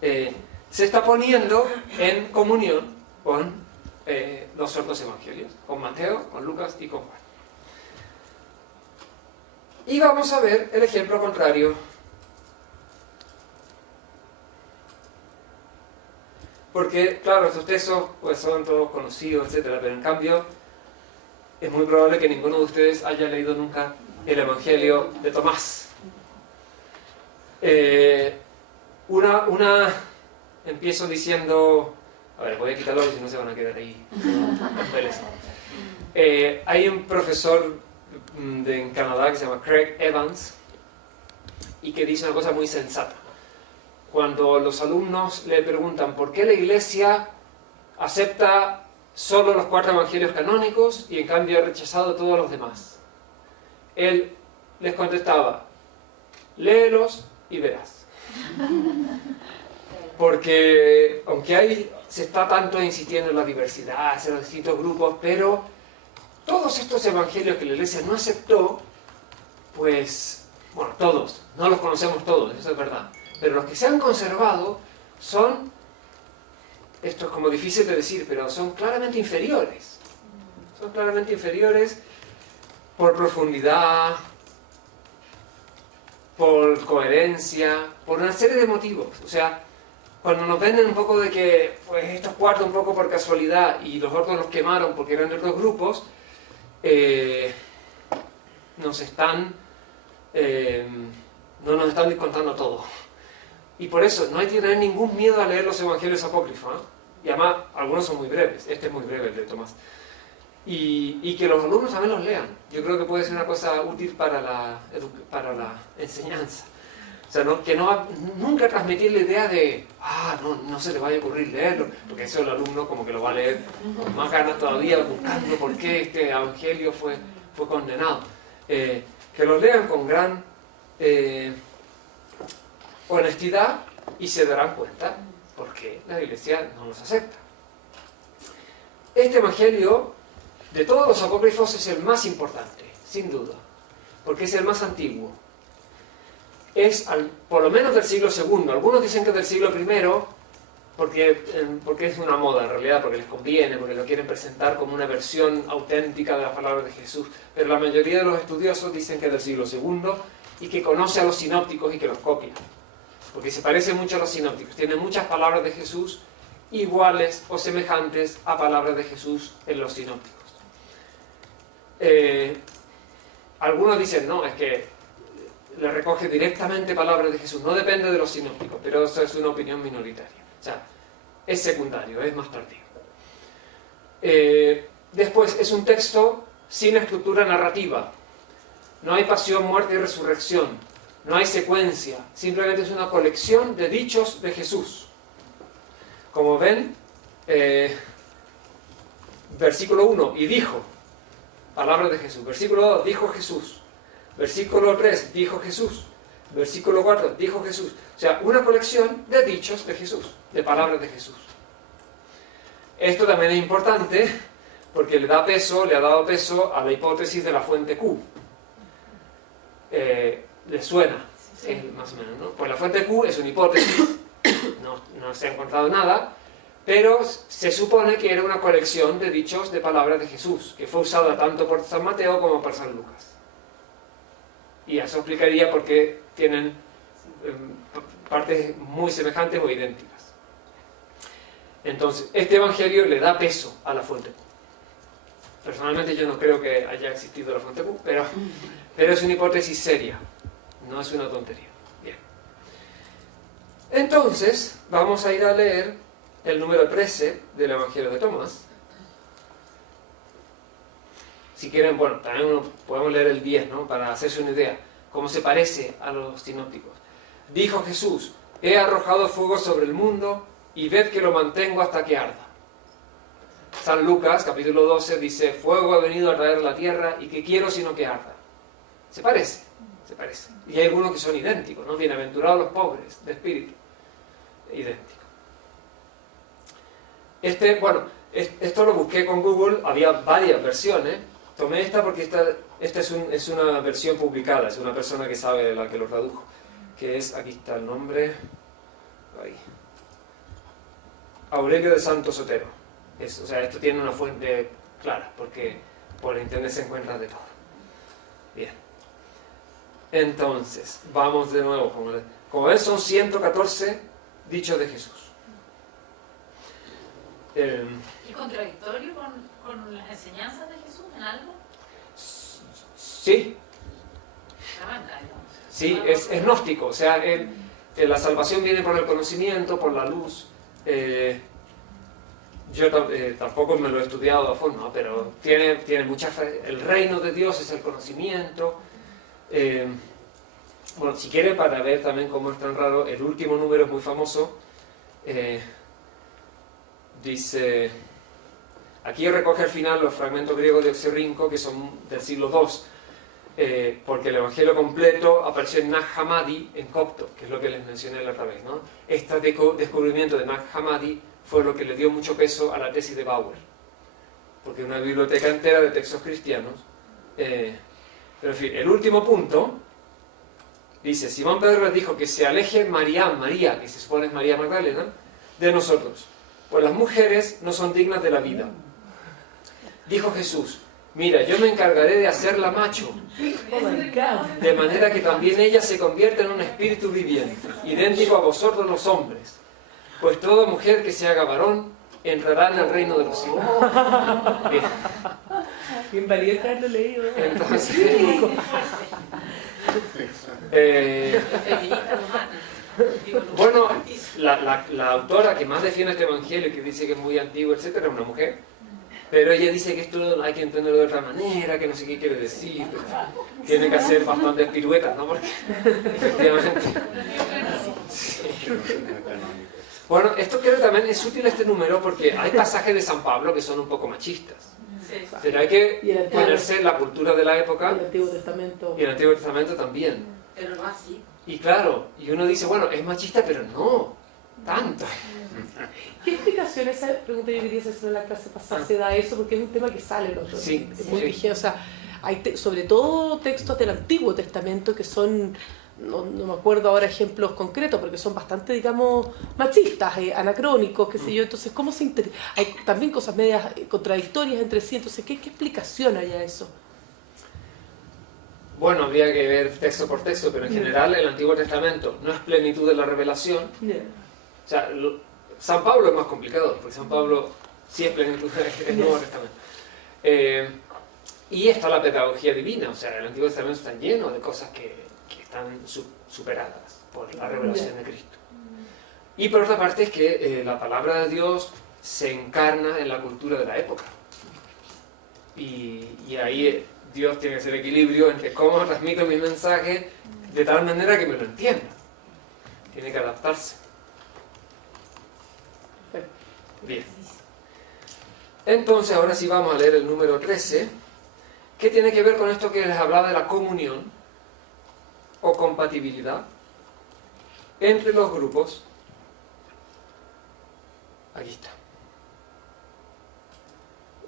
se está poniendo en comunión con los otros evangelios, con Mateo, con Lucas y con Juan. Y vamos a ver el ejemplo contrario. Porque, claro, estos textos pues, son todos conocidos, etcétera, pero en cambio es muy probable que ninguno de ustedes haya leído nunca el Evangelio de Tomás. Empiezo diciendo... A ver, voy a quitarlo si no se van a quedar ahí. Hay un profesor en Canadá que se llama Craig Evans y que dice una cosa muy sensata. Cuando los alumnos le preguntan por qué la Iglesia acepta solo los 4 evangelios canónicos y en cambio ha rechazado todos los demás, él les contestaba: léelos y verás. Porque aunque se está tanto insistiendo en la diversidad, en los distintos grupos, pero todos estos evangelios que la Iglesia no aceptó, pues, bueno, todos, no los conocemos todos, eso es verdad, pero los que se han conservado son, esto es como difícil de decir, pero son claramente inferiores. Son claramente inferiores por profundidad, por coherencia, por una serie de motivos. O sea, cuando nos venden un poco de que pues, estos 4 un poco por casualidad y los otros los quemaron porque eran de otros grupos, no nos están contando todo. Y por eso no hay que tener ningún miedo a leer los evangelios apócrifos, ¿eh? Y además, algunos son muy breves. Este es muy breve, el de Tomás. Y que los alumnos también los lean. Yo creo que puede ser una cosa útil para la enseñanza. O sea, nunca transmitir la idea de no se le vaya a ocurrir leerlo, porque eso el alumno como que lo va a leer con más ganas todavía, buscando por qué este evangelio fue condenado. Que los lean con gran honestidad y se darán cuenta porque la Iglesia no los acepta. Este evangelio de todos los apócrifos es el más importante, sin duda, porque es el más antiguo. Es por lo menos del siglo II. Algunos dicen que es del siglo I porque es una moda en realidad, porque les conviene, porque lo quieren presentar como una versión auténtica de las palabras de Jesús. Pero la mayoría de los estudiosos dicen que es del siglo II y que conoce a los sinópticos y que los copia. Porque se parece mucho a los sinópticos. Tienen muchas palabras de Jesús iguales o semejantes a palabras de Jesús en los sinópticos. Algunos dicen, no, es que le recoge directamente palabras de Jesús, no depende de los sinópticos, pero eso es una opinión minoritaria. O sea, es secundario, es más tardío. Después, es un texto sin estructura narrativa. No hay pasión, muerte y resurrección. No hay secuencia. Simplemente es una colección de dichos de Jesús. Como ven, versículo 1, y dijo, palabras de Jesús. Versículo 2, dijo Jesús. Versículo 3, dijo Jesús. Versículo 4, dijo Jesús. O sea, una colección de dichos de Jesús, de palabras de Jesús. Esto también es importante porque le ha dado peso a la hipótesis de la fuente Q. ¿Les suena? Sí. Más o menos, ¿no? Pues la fuente Q es una hipótesis, no se ha encontrado nada, pero se supone que era una colección de dichos de palabras de Jesús, que fue usada tanto por San Mateo como por San Lucas. Y eso explicaría por qué tienen partes muy semejantes o idénticas. Entonces, este evangelio le da peso a la fuente Q. Personalmente yo no creo que haya existido la fuente Q, pero es una hipótesis seria, no es una tontería. Bien. Entonces, vamos a ir a leer el número 13 del Evangelio de Tomás. Si quieren, bueno, también podemos leer el 10, ¿no? Para hacerse una idea, cómo se parece a los sinópticos. Dijo Jesús: he arrojado fuego sobre el mundo y ved que lo mantengo hasta que arda. San Lucas, capítulo 12, dice: fuego ha venido a traer la tierra y ¿qué quiero sino que arda? Se parece, se parece. Y hay algunos que son idénticos, ¿no? Bienaventurados los pobres de espíritu. Idéntico. Esto lo busqué con Google, había varias versiones. Tomé esta porque esta es una versión publicada, es una persona que sabe la que lo tradujo. Que es, aquí está el nombre, ahí. Aurelio de Santo Sotero. O sea, esto tiene una fuente clara, porque por internet se encuentra de todo. Bien. Entonces, vamos de nuevo. Como ven, son 114 dichos de Jesús. ¿Y contradictorio con las enseñanzas de Jesús en algo? Sí. Entonces. Sí, es gnóstico. O sea, la salvación viene por el conocimiento, por la luz. Yo tampoco me lo he estudiado a fondo, ¿no? Pero tiene mucha fe. El reino de Dios es el conocimiento. Bueno, si quiere, para ver también cómo es tan raro, el último número es muy famoso. Dice, aquí recoge al final los fragmentos griegos de Oxirrinco, que son del siglo II, porque el Evangelio completo apareció en Nag Hammadi, en copto, que es lo que les mencioné la otra vez, ¿no? Este descubrimiento de Nag Hammadi fue lo que le dio mucho peso a la tesis de Bauer, porque una biblioteca entera de textos cristianos. Pero en fin, el último punto dice: Simón Pedro les dijo que se aleje María, que se supone es María Magdalena, de nosotros, pues las mujeres no son dignas de la vida. Dijo Jesús: mira, yo me encargaré de hacerla macho, de manera que también ella se convierta en un espíritu viviente, idéntico a vosotros los hombres. Pues toda mujer que se haga varón entrará en el reino de los cielos. Bien. Bien valiente haberlo leído. Entonces, bueno, la autora que más defiende este evangelio, que dice que es muy antiguo, etcétera, es una mujer. Pero ella dice que esto hay que entenderlo de otra manera, que no sé qué quiere decir. Tiene que hacer bastantes piruetas, ¿no? Porque efectivamente. Sí. Bueno, esto creo que también es útil este número porque hay pasajes de San Pablo que son un poco machistas. Pero hay que ponerse en la cultura de la época. Y el Antiguo Testamento. Y el Antiguo Testamento también. Pero no así. Y claro, y uno dice, bueno, es machista, pero no tanto. ¿Qué explicación, esa pregunta yo quería hacer en la clase pasada, se da eso? Porque es un tema que sale el otro. Sí, es muy sí. vigente. O sea, hay sobre todo textos del Antiguo Testamento que son, no me acuerdo ahora ejemplos concretos, porque son bastante, digamos, machistas, anacrónicos, qué sé yo. Entonces, ¿cómo se hay también cosas medias contradictorias entre sí. Entonces, ¿qué explicación hay a eso? Bueno, habría que ver texto por texto, pero en general el Antiguo Testamento no es plenitud de la revelación. O sea, San Pablo es más complicado, porque San Pablo sí es plenitud del Nuevo Testamento. Y está la pedagogía divina, o sea, el Antiguo Testamento está lleno de cosas que están superadas por la revelación de Cristo. Y por otra parte es que la palabra de Dios se encarna en la cultura de la época. Y ahí Dios tiene que hacer equilibrio entre cómo transmito mi mensaje de tal manera que me lo entienda. Tiene que adaptarse. Bien. Entonces, ahora sí vamos a leer el número 13, que tiene que ver con esto que les hablaba de la comunión o compatibilidad entre los grupos. Aquí está.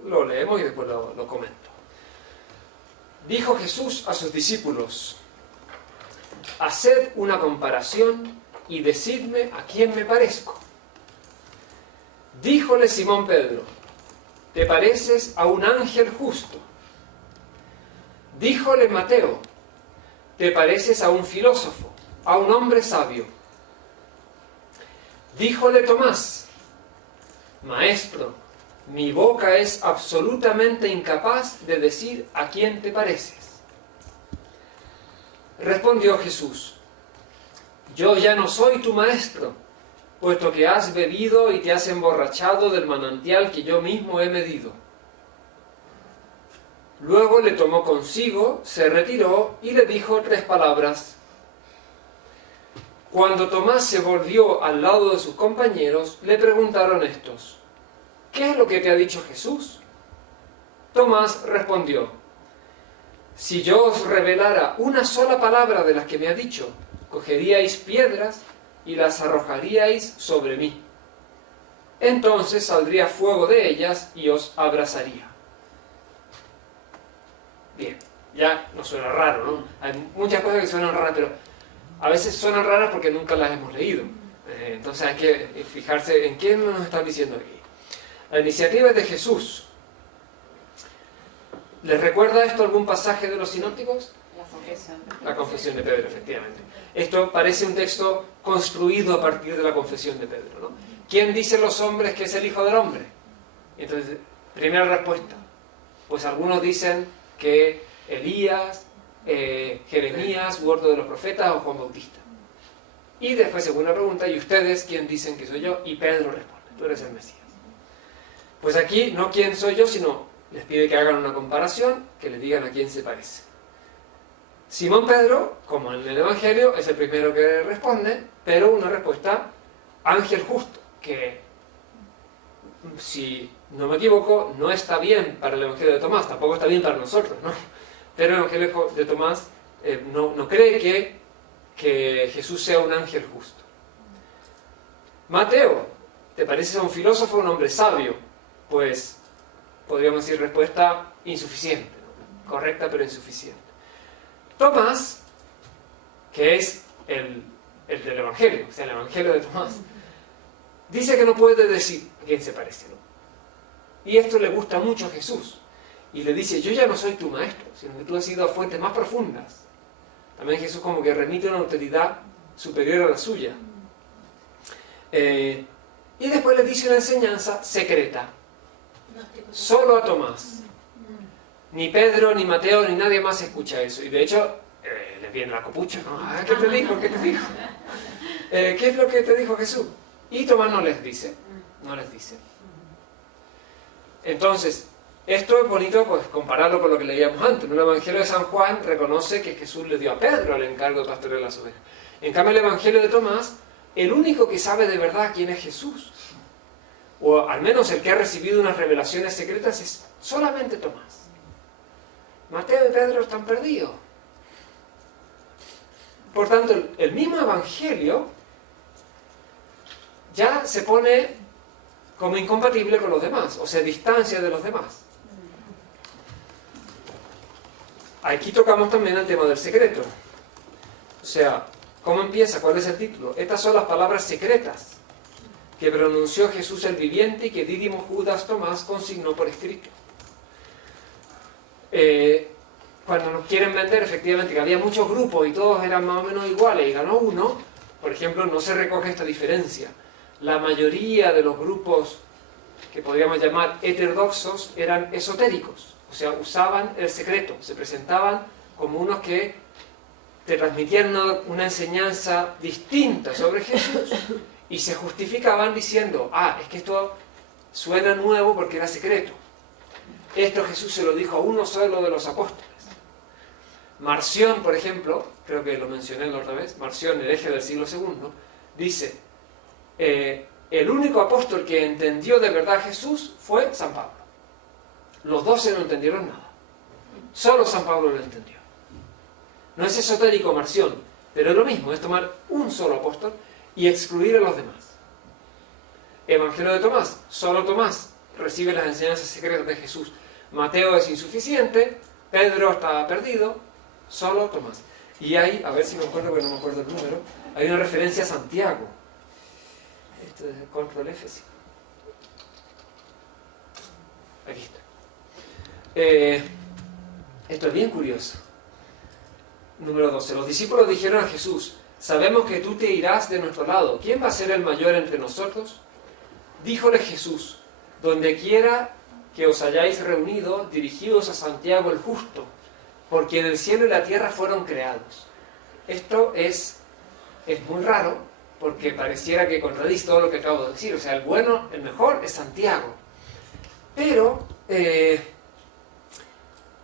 Lo leemos y después lo comento. Dijo Jesús a sus discípulos: haced una comparación y decidme a quién me parezco. Díjole Simón Pedro, te pareces a un ángel justo. Díjole Mateo, te pareces a un filósofo, a un hombre sabio. Díjole Tomás, Maestro, mi boca es absolutamente incapaz de decir a quién te pareces. Respondió Jesús, yo ya no soy tu maestro, puesto que has bebido y te has emborrachado del manantial que yo mismo he medido. Luego le tomó consigo, se retiró y le dijo 3 palabras. Cuando Tomás se volvió al lado de sus compañeros, le preguntaron estos, ¿qué es lo que te ha dicho Jesús? Tomás respondió, si yo os revelara una sola palabra de las que me ha dicho, cogeríais piedras y las arrojaríais sobre mí. Entonces saldría fuego de ellas y os abrasaría. Bien, ya nos suena raro, ¿no? Hay muchas cosas que suenan raras, pero a veces suenan raras porque nunca las hemos leído. Entonces hay que fijarse en qué nos están diciendo aquí. La iniciativa es de Jesús. ¿Les recuerda esto algún pasaje de los sinópticos? La confesión de Pedro, efectivamente. Esto parece un texto construido a partir de la confesión de Pedro, ¿no? ¿Quién dicen los hombres que es el Hijo del Hombre? Entonces, primera respuesta. Pues algunos dicen que Elías, Jeremías, u otro de los profetas o Juan Bautista. Y después, segunda pregunta, ¿y ustedes quién dicen que soy yo? Y Pedro responde, tú eres el Mesías. Pues aquí no quién soy yo, sino les pide que hagan una comparación, que le digan a quién se parece. Simón Pedro, como en el Evangelio, es el primero que responde, pero una respuesta ángel justo, que si no me equivoco, no está bien para el Evangelio de Tomás, tampoco está bien para nosotros, ¿no? Pero el Evangelio de Tomás no cree que Jesús sea un ángel justo. Mateo, ¿te pareces a un filósofo o un hombre sabio? Pues podríamos decir respuesta insuficiente, ¿no? Correcta pero insuficiente. Tomás, que es el del Evangelio, o sea, el Evangelio de Tomás, dice que no puede decir a quién se parece, ¿no? Y esto le gusta mucho a Jesús. Y le dice, yo ya no soy tu maestro, sino que tú has ido a fuentes más profundas. También Jesús como que remite una autoridad superior a la suya. Y después le dice una enseñanza secreta. Solo a Tomás. Ni Pedro, ni Mateo, ni nadie más escucha eso. Y de hecho, les viene la copucha, ¿no? ¿Qué te dijo? ¿Qué te dijo? ¿Qué es lo que te dijo Jesús? Y Tomás no les dice. No les dice. Entonces, esto es bonito pues compararlo con lo que leíamos antes. En el Evangelio de San Juan reconoce que Jesús le dio a Pedro el encargo de pastorear las ovejas. En cambio, el Evangelio de Tomás, el único que sabe de verdad quién es Jesús, o al menos el que ha recibido unas revelaciones secretas, es solamente Tomás. Mateo y Pedro están perdidos. Por tanto, el mismo Evangelio ya se pone como incompatible con los demás, o se distancia de los demás. Aquí tocamos también el tema del secreto. O sea, ¿cómo empieza? ¿Cuál es el título? Estas son las palabras secretas que pronunció Jesús el viviente y que Dídimo Judas Tomás consignó por escrito. Cuando nos quieren vender efectivamente que había muchos grupos y todos eran más o menos iguales y ganó uno, por ejemplo, no se recoge esta diferencia. La mayoría de los grupos que podríamos llamar heterodoxos eran esotéricos, o sea, usaban el secreto, se presentaban como unos que te transmitían una enseñanza distinta sobre Jesús y se justificaban diciendo, es que esto suena nuevo porque era secreto. Esto Jesús se lo dijo a uno solo de los apóstoles. Marción, por ejemplo, creo que lo mencioné la otra vez, Marción, hereje del siglo II, dice, el único apóstol que entendió de verdad a Jesús fue San Pablo. Los 12 no entendieron nada. Solo San Pablo lo entendió. No es esotérico Marción, pero es lo mismo, es tomar un solo apóstol y excluir a los demás. Evangelio de Tomás, solo Tomás recibe las enseñanzas secretas de Jesús. Mateo es insuficiente, Pedro está perdido, solo Tomás. Y hay, a ver si me acuerdo, porque no me acuerdo el número, hay una referencia a Santiago. Esto es control F, sí. Aquí está. Esto es bien curioso. Número 12. Los discípulos dijeron a Jesús: sabemos que tú te irás de nuestro lado. ¿Quién va a ser el mayor entre nosotros? Díjole Jesús: donde quiera que os hayáis reunido, dirigidos a Santiago el justo, por quien el cielo y la tierra fueron creados. Esto es muy raro, porque pareciera que contradice todo lo que acabo de decir. O sea, el bueno, el mejor es Santiago. Pero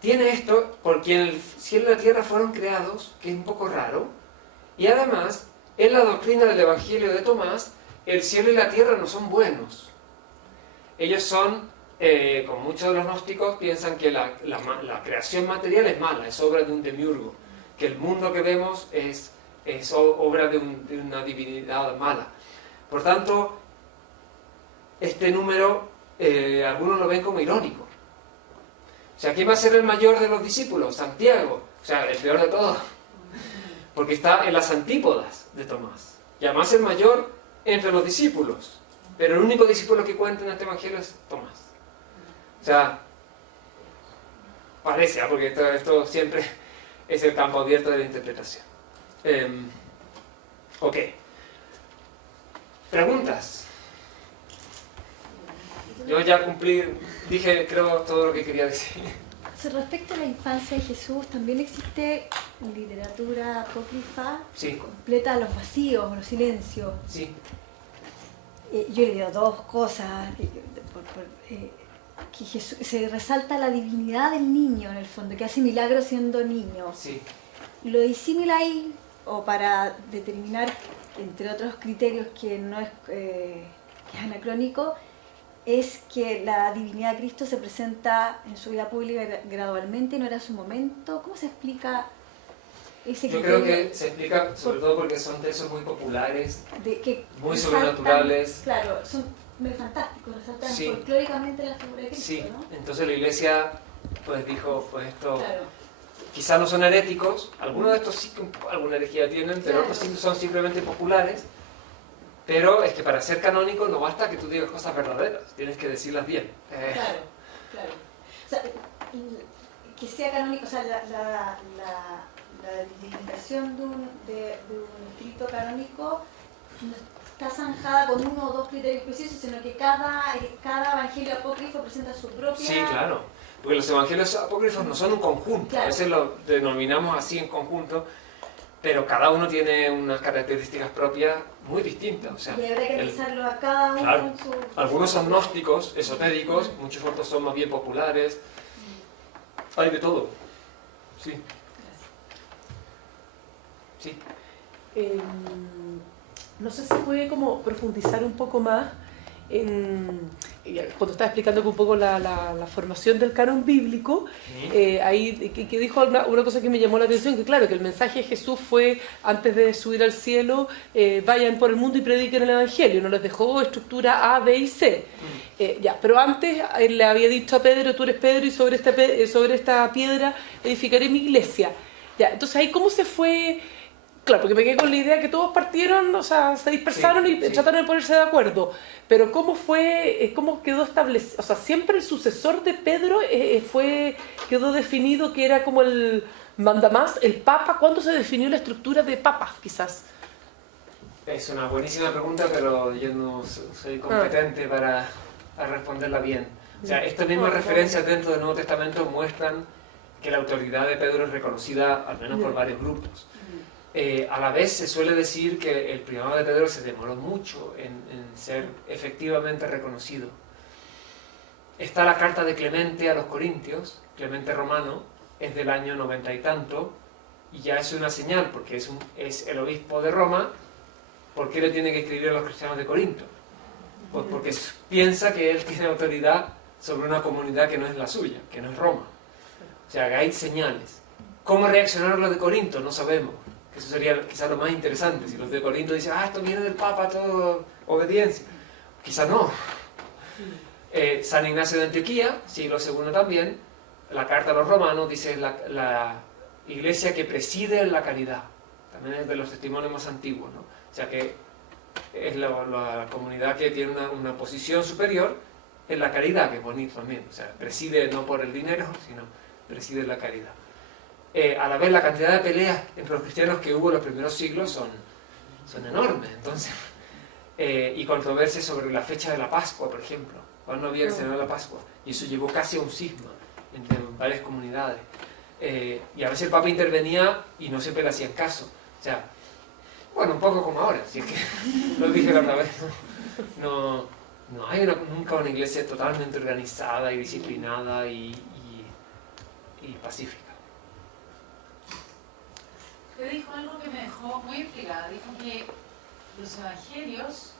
tiene esto, por quien el cielo y la tierra fueron creados, que es un poco raro. Y además, en la doctrina del Evangelio de Tomás, el cielo y la tierra no son buenos. Ellos son, como muchos de los gnósticos, piensan que la creación material es mala, es obra de un demiurgo, que el mundo que vemos es obra de una divinidad mala. Por tanto, este número, algunos lo ven como irónico. O sea, ¿quién va a ser el mayor de los discípulos? Santiago. O sea, el peor de todos. Porque está en las antípodas de Tomás. Y además el mayor entre los discípulos. Pero el único discípulo que cuenta en este evangelio es Tomás. O sea, parece, porque esto siempre es el campo abierto de la interpretación. Ok. ¿Preguntas? Yo ya cumplí, dije creo todo lo que quería decir. Respecto a la infancia de Jesús, también existe literatura apócrifa Sí. completa los vacíos, los silencios. Sí. Yo he leído dos cosas, que Jesús, se resalta la divinidad del niño en el fondo, que hace milagros siendo niño. Sí. Lo disimila ahí, o para determinar, entre otros criterios que no es, que es anacrónico, es que la divinidad de Cristo se presenta en su vida pública gradualmente y no era su momento. ¿Cómo se explica ese Yo criterio? creo que se explica sobre todo porque son textos muy populares, Que muy resaltan, sobrenaturales. Claro, son medio fantásticos, resaltan Sí. folclóricamente la figura de Cristo, Sí, ¿no? entonces la iglesia pues dijo, pues esto, Claro. quizás no son heréticos, algunos de estos sí que alguna herejía tienen, pero otros sí son simplemente populares. Pero es que para ser canónico no basta que tú digas cosas verdaderas, tienes que decirlas bien. Claro, claro. O sea, que sea canónico, o sea, la divulgación de un escrito canónico no está zanjada con uno o dos criterios precisos, sino que cada evangelio apócrifo presenta su propia... Sí, claro, porque los evangelios apócrifos no son un conjunto, Claro. A veces lo denominamos así en conjunto, pero cada uno tiene unas características propias muy distintas. O sea, y habrá que analizarlo a cada uno claro, en su... algunos son gnósticos, esotéricos, muchos otros son más bien populares. Hay de todo. Sí. Sí. No sé si puede como profundizar un poco más cuando estaba explicando un poco la formación del canon bíblico, ahí que dijo una cosa que me llamó la atención, que claro, que el mensaje de Jesús fue, antes de subir al cielo, vayan por el mundo y prediquen el evangelio, no les dejó estructura A, B y C. Pero antes él le había dicho a Pedro: tú eres Pedro y sobre esta piedra edificaré mi iglesia. Entonces ahí cómo se fue. Claro, porque me quedé con la idea que todos partieron, o sea, se dispersaron y trataron de ponerse de acuerdo. Pero ¿cómo quedó establecido? O sea, siempre el sucesor de Pedro quedó definido que era como el mandamás, el papa. ¿Cuándo se definió la estructura de papas, quizás? Es una buenísima pregunta, pero yo no soy competente para responderla bien. O sea, estas mismas referencias dentro del Nuevo Testamento muestran que la autoridad de Pedro es reconocida al menos por varios grupos. A la vez se suele decir que el primado de Pedro se demoró mucho en ser efectivamente reconocido. Está la carta de Clemente a los Corintios, Clemente Romano, es del año 90 y tanto, y ya es una señal, porque es el obispo de Roma. ¿Por qué le tiene que escribir a los cristianos de Corinto? Pues porque piensa que él tiene autoridad sobre una comunidad que no es la suya, que no es Roma. O sea, que hay señales. ¿Cómo reaccionaron los de Corinto? No sabemos. Eso sería quizás lo más interesante. Si los de Corinto dicen: esto viene del Papa, todo obediencia. Quizás no. San Ignacio de Antioquía, siglo II también, la carta a los romanos dice iglesia que preside en la caridad. También es de los testimonios más antiguos, ¿no? O sea que es la comunidad que tiene una posición superior en la caridad, que es bonito también. O sea, preside no por el dinero, sino preside en la caridad. A la vez, la cantidad de peleas entre los cristianos que hubo en los primeros siglos son enormes. Entonces, y controversias sobre la fecha de la Pascua, por ejemplo. Cuando había que celebrar la Pascua. Y eso llevó casi a un cisma entre varias comunidades. Y a veces el Papa intervenía y no siempre le hacían caso. O sea, bueno, un poco como ahora, si es que lo dije la otra vez. No hay nunca una iglesia totalmente organizada y disciplinada y pacífica. Usted dijo algo que me dejó muy intrigada. Dijo que los evangelios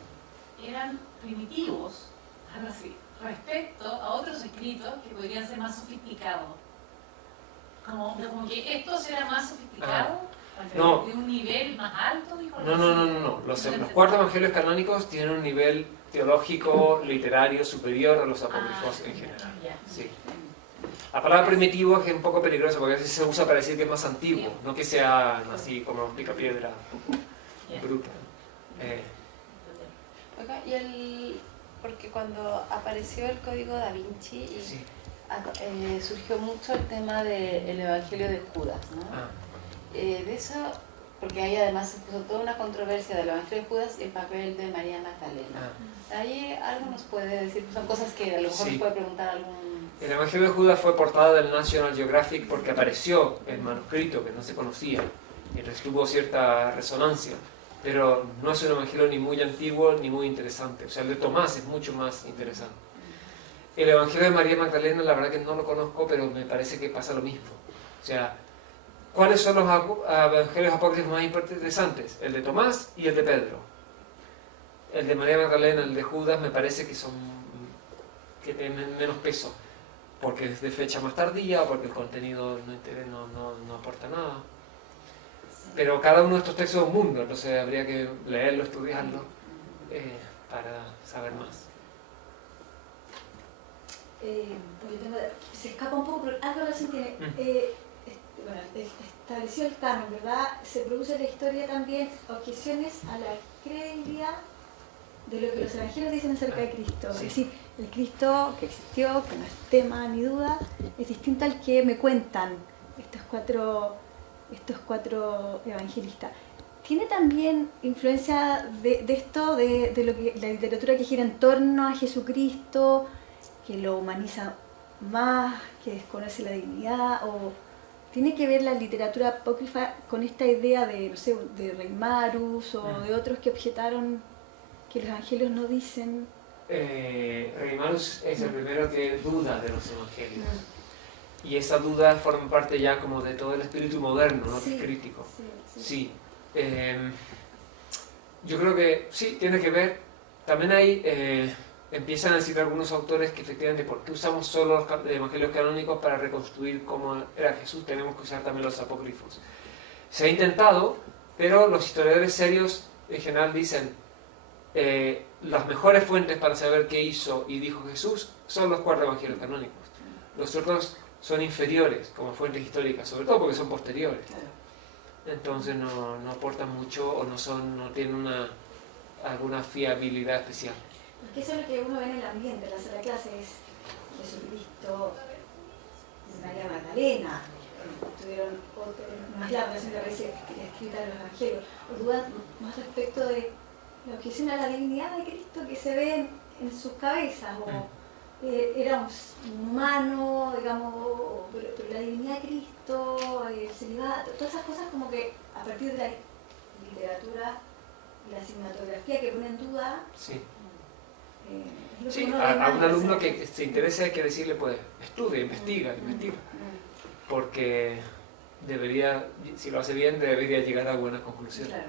eran primitivos, algo así, respecto a otros escritos que podrían ser más sofisticados. Como que estos eran más sofisticados, no. de un nivel más alto, dijo. No. Los 4 evangelios canónicos tienen un nivel teológico, literario, superior a los apócrifos en general. Sí. La palabra primitivo es un poco peligrosa porque a veces se usa para decir que es más antiguo, no que sea así como un picapiedra bruta. Porque cuando apareció el Código Da Vinci, Sí. surgió mucho el tema del Evangelio de Judas, ¿no? De eso, porque ahí además se puso toda una controversia del Evangelio de Judas y el papel de María Magdalena. Ahí algo nos puede decir, son cosas que a lo mejor Sí. nos puede preguntar algún... El Evangelio de Judas fue portada del National Geographic porque apareció en manuscrito que no se conocía y entonces tuvo cierta resonancia, pero no es un evangelio ni muy antiguo ni muy interesante. O sea, el de Tomás es mucho más interesante. El Evangelio de María Magdalena, la verdad que no lo conozco, pero me parece que pasa lo mismo. O sea, ¿cuáles son los evangelios apócrifos más interesantes? El de Tomás y el de Pedro. El de María Magdalena, el de Judas, me parece que tienen menos peso, porque es de fecha más tardía o porque el contenido no aporta nada. Pero cada uno de estos textos es un mundo, entonces habría que leerlo, estudiarlo, para saber más. Se escapa un poco, pero algo relación tiene. Bueno, estableció el canon, ¿verdad? Se produce en la historia también objeciones a la credibilidad de lo que los evangelios dicen acerca de Cristo. Sí. Es decir, el Cristo que existió, que no es tema ni duda, es distinto al que me cuentan estos cuatro evangelistas. ¿Tiene también influencia de esto, de lo que la literatura que gira en torno a Jesucristo, que lo humaniza más, que desconoce la dignidad? ¿O tiene que ver la literatura apócrifa con esta idea de, no sé, de Reimarus o de otros que objetaron que los evangelios no dicen? Reimarus es el primero que duda de los evangelios. Y esa duda forma parte ya como de todo el espíritu moderno, ¿no? Sí, crítico. Sí. Yo creo que sí, tiene que ver. También hay, empiezan a decir algunos autores que efectivamente, ¿por qué usamos solo los evangelios canónicos para reconstruir cómo era Jesús? Tenemos que usar también los apócrifos. Se ha intentado, pero los historiadores serios en general dicen las mejores fuentes para saber qué hizo y dijo Jesús son los 4 evangelios canónicos. Los otros son inferiores como fuentes históricas, sobre todo porque son posteriores. Entonces no aportan mucho o no tienen alguna fiabilidad especial. Porque eso es lo que uno ve en el ambiente, en la sala de clases, Jesucristo, María Magdalena, tuvieron más la relación que aparece escrita en los evangelios, o dudas más respecto de la objeción a la divinidad de Cristo que se ve en sus cabezas, o era un humano, digamos, pero la divinidad de Cristo, el celibato, todas esas cosas como que a partir de la literatura y la cinematografía que ponen en duda. Sí. Sí, a un alumno que se interese hay que decirle, pues, estudia, investiga. Porque debería, si lo hace bien, debería llegar a buenas conclusiones. Claro.